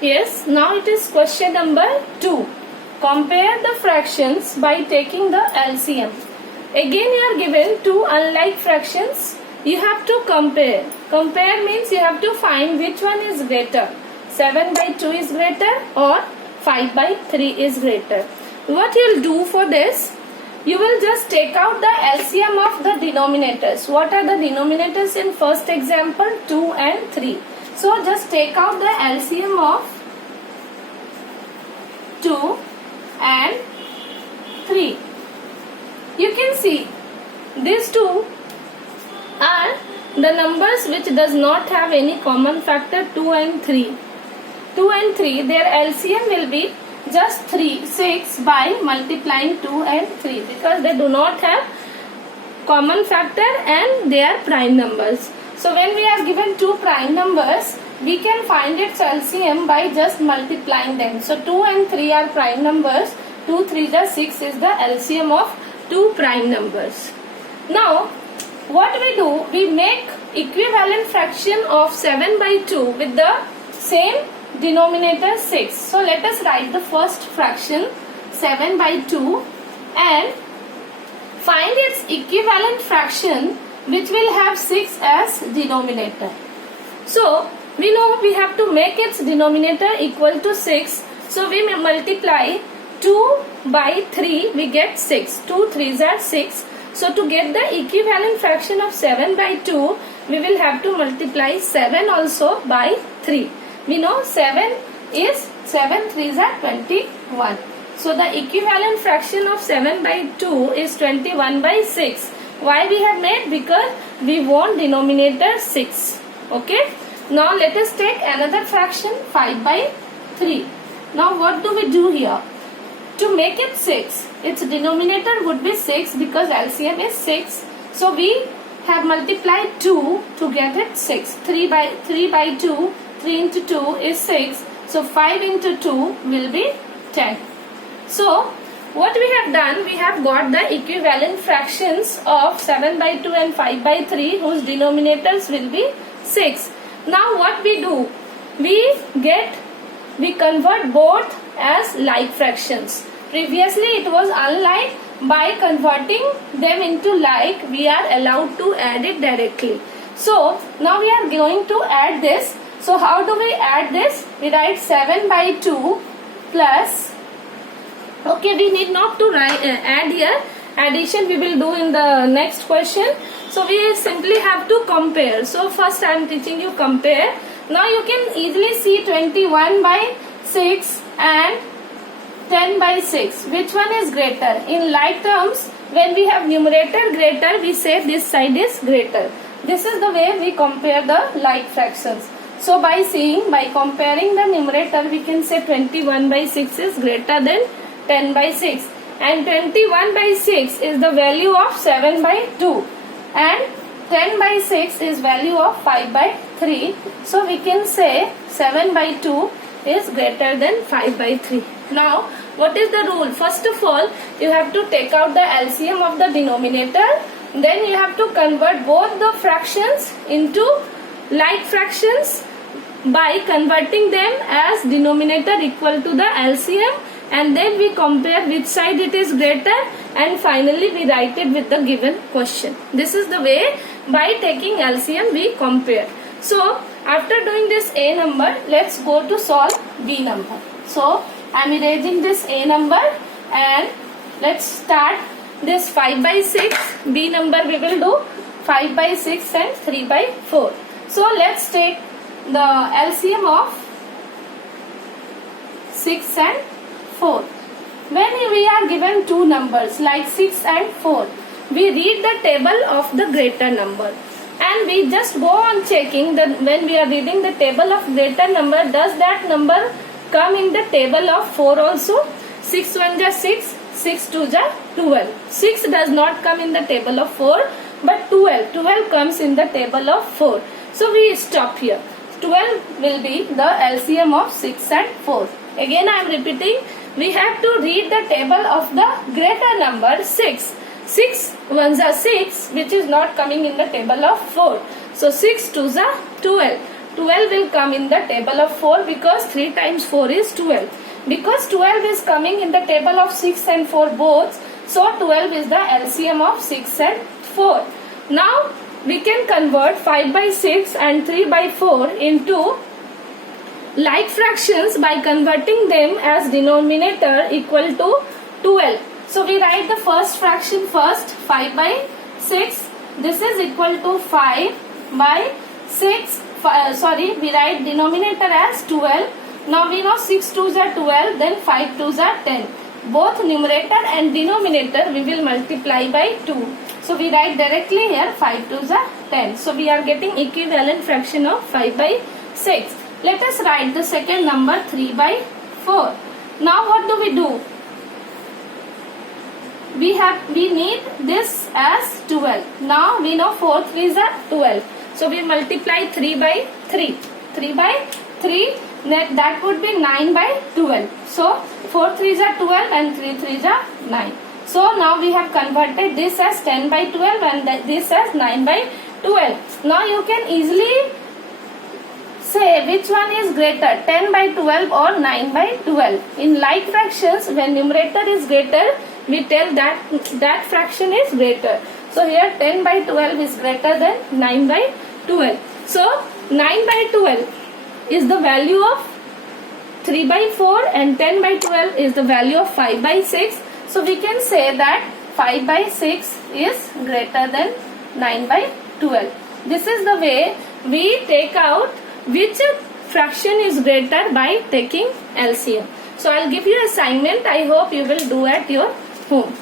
Yes, now it is question number 2. Compare the fractions by taking the LCM. Again you are given two unlike fractions. You have to compare. Compare means you have to find which one is greater. 7 by 2 is greater or 5 by 3 is greater. What you will do for this? You will just take out the LCM of the denominators. What are the denominators in first example? 2 and 3. So just take out the LCM of 2 and 3. You can see these two are the numbers which does not have any common factor, 2 and 3. 2 and 3, their LCM will be just 3, 6 by multiplying 2 and 3 because they do not have common factor and they are prime numbers. So when we are given two prime numbers, we can find its LCM by just multiplying them. So 2 and 3 are prime numbers. 2, 3 is 6 is the LCM of two prime numbers. Now what we do, we make equivalent fraction of 7 by 2 with the same denominator 6. So let us write the first fraction 7 by 2 and find its equivalent fraction which will have 6 as denominator. So we know we have to make its denominator equal to 6. So we multiply 2 by 3, we get 6. 2 3s are 6. So to get the equivalent fraction of 7 by 2, we will have to multiply 7 also by 3. We know 7 3s are 21. So the equivalent fraction of 7 by 2 is 21 by 6. Why we have made? Because we want denominator 6. Okay. Now let us take another fraction 5 by 3. Now what do we do here? To make it 6, its denominator would be 6 because LCM is 6. So we have multiplied 2 to get it 6. 3 by 2, 3 into 2 is 6. So 5 into 2 will be 10. So what we have done, we have got the equivalent fractions of 7 by 2 and 5 by 3 whose denominators will be 6. Now what we do, we convert both as like fractions. Previously it was unlike. By converting them into like, we are allowed to add it directly. So now we are going to add this. So how do we add this? We write 7 by 2 plus, okay, we need not to write add here. Addition we will do in the next question. So we simply have to compare. So first I am teaching you compare. Now you can easily see 21 by 6 and 10 by 6. Which one is greater? In like terms, when we have numerator greater, we say this side is greater. This is the way we compare the like fractions. So by comparing the numerator, we can say 21 by 6 is greater than 10 by 6. And 21 by 6 is the value of 7 by 2. And 10 by 6 is value of 5 by 3. So we can say 7 by 2 is greater than 5 by 3. Now what is the rule? First of all, you have to take out the LCM of the denominator. Then you have to convert both the fractions into like fractions by converting them as denominator equal to the LCM, and then we compare which side it is greater, and finally we write it with the given question. This is the way by taking LCM we compare. So after doing this A number, let's go to solve B number. So I am erasing this A number and let's start this 5 by 6. B number we will do 5 by 6 and 3 by 4. So let's take the LCM of 6 and 4. When we are given two numbers like 6 and 4, we read the table of the greater number. And we just go on checking that when we are reading the table of greater number, does that number come in the table of 4 also? 6 1 is 6, 6 2 is 12. 6 does not come in the table of 4, but 12 comes in the table of 4. So we stop here. 12 will be the LCM of 6 and 4. Again I am repeating, we have to read the table of the greater number 6. 6 1s are 6, which is not coming in the table of 4. So 6 2s are 12. 12 will come in the table of 4 because 3 times 4 is 12. Because 12 is coming in the table of 6 and 4 both, so 12 is the LCM of 6 and 4. Now we can convert 5 by 6 and 3 by 4 into like fractions by converting them as denominator equal to 12. So we write the first fraction first, 5 by 6. This is equal to 5 by 6. We write denominator as 12. Now we know 6 2s are 12, then 5 2s are 10. Both numerator and denominator we will multiply by 2. So we write directly here 5 2s are 10. So we are getting equivalent fraction of 5 by 6. Let us write the second number 3 by 4. Now what do we do? We need this as 12. Now we know 4 3s are 12. So we multiply 3 by 3. 3 by 3, that would be 9 by 12. So 4 3s are 12 and 3 3s are 9. So now we have converted this as 10 by 12 and this as 9 by 12. Now you can easily say which one is greater, 10 by 12 or 9 by 12. In like fractions, when numerator is greater, we tell that fraction is greater. So here 10 by 12 is greater than 9 by 12. So 9 by 12 is the value of 3 by 4 and 10 by 12 is the value of 5 by 6. So we can say that 5 by 6 is greater than 9 by 12. This is the way we take out which fraction is greater by taking LCM. So I'll give you assignment. I hope you will do at your home.